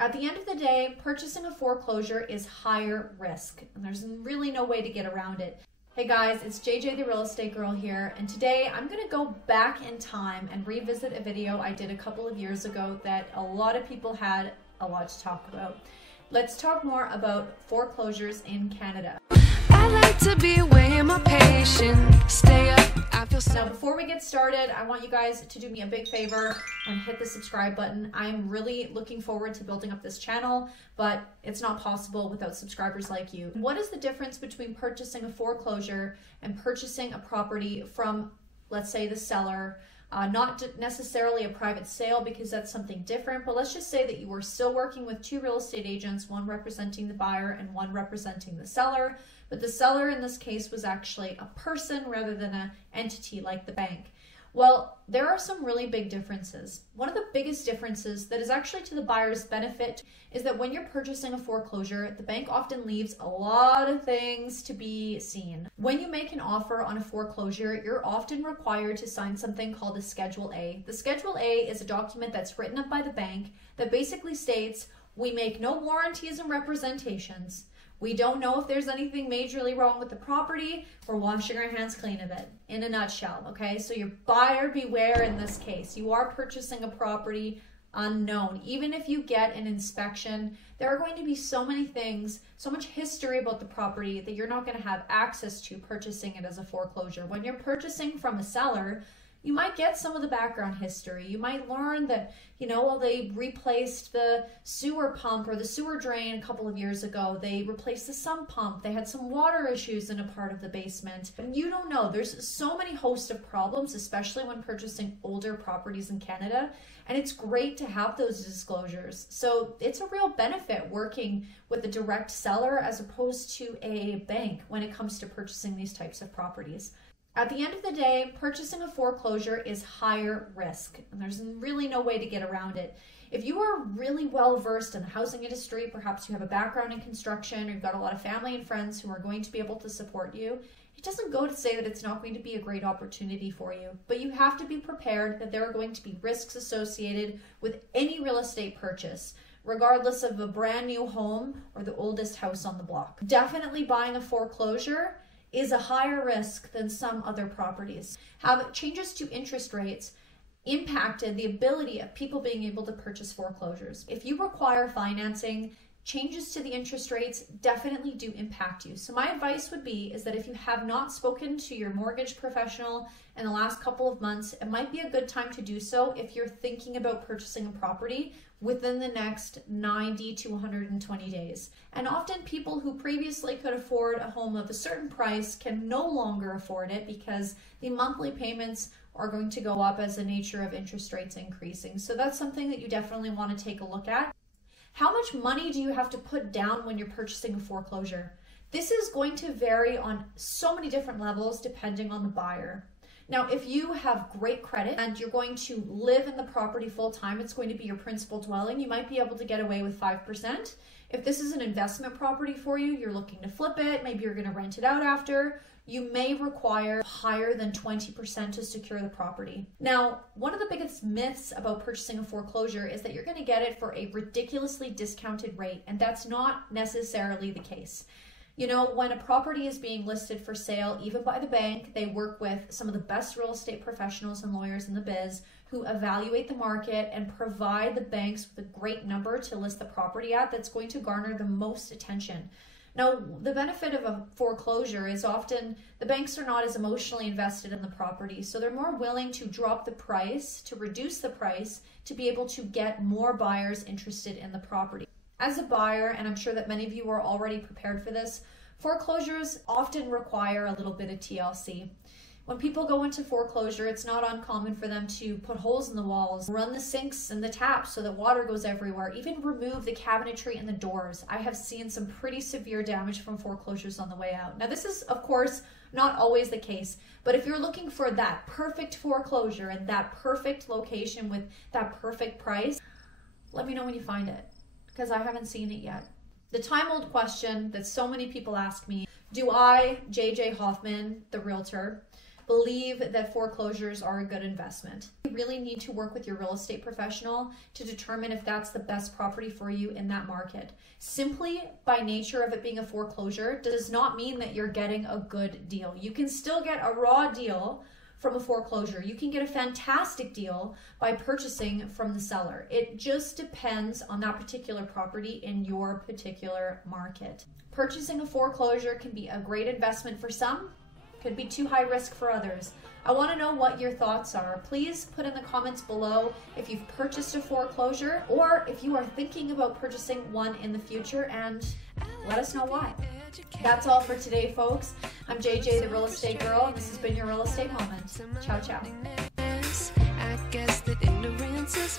At the end of the day, purchasing a foreclosure is higher risk, and there's really no way to get around it. Hey guys, it's JJ the Real Estate Girl here, and today I'm going to go back in time and revisit a video I did a couple of years ago that a lot of people had a lot to talk about. Let's talk more about foreclosures in Canada. I like to be weighing my patience, stay up. Now, before we get started, I want you guys to do me a big favor and hit the subscribe button. I'm really looking forward to building up this channel, but it's not possible without subscribers like you. What is the difference between purchasing a foreclosure and purchasing a property from, let's say, the seller? Not necessarily a private sale, because that's something different, but let's just say that you were still working with two real estate agents, one representing the buyer and one representing the seller, but the seller in this case was actually a person rather than an entity like the bank. Well, there are some really big differences. One of the biggest differences that is actually to the buyer's benefit is that when you're purchasing a foreclosure, the bank often leaves a lot of things to be seen. When you make an offer on a foreclosure, you're often required to sign something called a Schedule A. The Schedule A is a document that's written up by the bank that basically states, we make no warranties and representations. We don't know if there's anything majorly wrong with the property. We're washing our hands clean of it, in a nutshell, okay? So your buyer beware in this case. You are purchasing a property unknown. Even if you get an inspection, there are going to be so many things, so much history about the property that you're not going to have access to purchasing it as a foreclosure. When you're purchasing from a seller, you might get some of the background history. You might learn that, well, they replaced the sewer pump or the sewer drain a couple of years ago. They replaced the sump pump. They had some water issues in a part of the basement. And you don't know. There's so many host of problems, especially when purchasing older properties in Canada. And it's great to have those disclosures. So it's a real benefit working with a direct seller as opposed to a bank when it comes to purchasing these types of properties. At the end of the day, purchasing a foreclosure is higher risk, and there's really no way to get around it. If you are really well versed in the housing industry, perhaps you have a background in construction, or you've got a lot of family and friends who are going to be able to support you, it doesn't go to say that it's not going to be a great opportunity for you, but you have to be prepared that there are going to be risks associated with any real estate purchase, regardless of a brand new home or the oldest house on the block. Definitely buying a foreclosure is a higher risk than some other properties. Have changes to interest rates impacted the ability of people being able to purchase foreclosures? If you require financing, changes to the interest rates definitely do impact you. So my advice would be is that if you have not spoken to your mortgage professional in the last couple of months, it might be a good time to do so if you're thinking about purchasing a property within the next 90 to 120 days. And often people who previously could afford a home of a certain price can no longer afford it because the monthly payments are going to go up as the nature of interest rates increasing. So that's something that you definitely want to take a look at. How much money do you have to put down when you're purchasing a foreclosure? This is going to vary on so many different levels depending on the buyer. Now, if you have great credit and you're going to live in the property full time, it's going to be your principal dwelling, you might be able to get away with 5%. If this is an investment property for you, you're looking to flip it, maybe you're going to rent it out after, you may require higher than 20% to secure the property. Now, one of the biggest myths about purchasing a foreclosure is that you're going to get it for a ridiculously discounted rate, and that's not necessarily the case. When a property is being listed for sale, even by the bank, they work with some of the best real estate professionals and lawyers in the biz who evaluate the market and provide the banks with a great number to list the property at that's going to garner the most attention. Now, the benefit of a foreclosure is often the banks are not as emotionally invested in the property, so they're more willing to drop the price, to reduce the price, to be able to get more buyers interested in the property. As a buyer, and I'm sure that many of you are already prepared for this, foreclosures often require a little bit of TLC. When people go into foreclosure, it's not uncommon for them to put holes in the walls, run the sinks and the taps so that water goes everywhere, even remove the cabinetry and the doors. I have seen some pretty severe damage from foreclosures on the way out. Now, this is, of course, not always the case, but if you're looking for that perfect foreclosure and that perfect location with that perfect price, let me know when you find it, because I haven't seen it yet. The time-old question that so many people ask me, do I, JJ Hoffman, the realtor, believe that foreclosures are a good investment. You really need to work with your real estate professional to determine if that's the best property for you in that market. Simply by nature of it being a foreclosure does not mean that you're getting a good deal. You can still get a raw deal from a foreclosure. You can get a fantastic deal by purchasing from the seller. It just depends on that particular property in your particular market. Purchasing a foreclosure can be a great investment for some, could be too high risk for others. I want to know what your thoughts are. Please put in the comments below if you've purchased a foreclosure or if you are thinking about purchasing one in the future, and let us know why. That's all for today, folks. I'm JJ, the Real Estate Girl, and this has been your Real Estate Moment. Ciao, ciao. I guess that ignorance is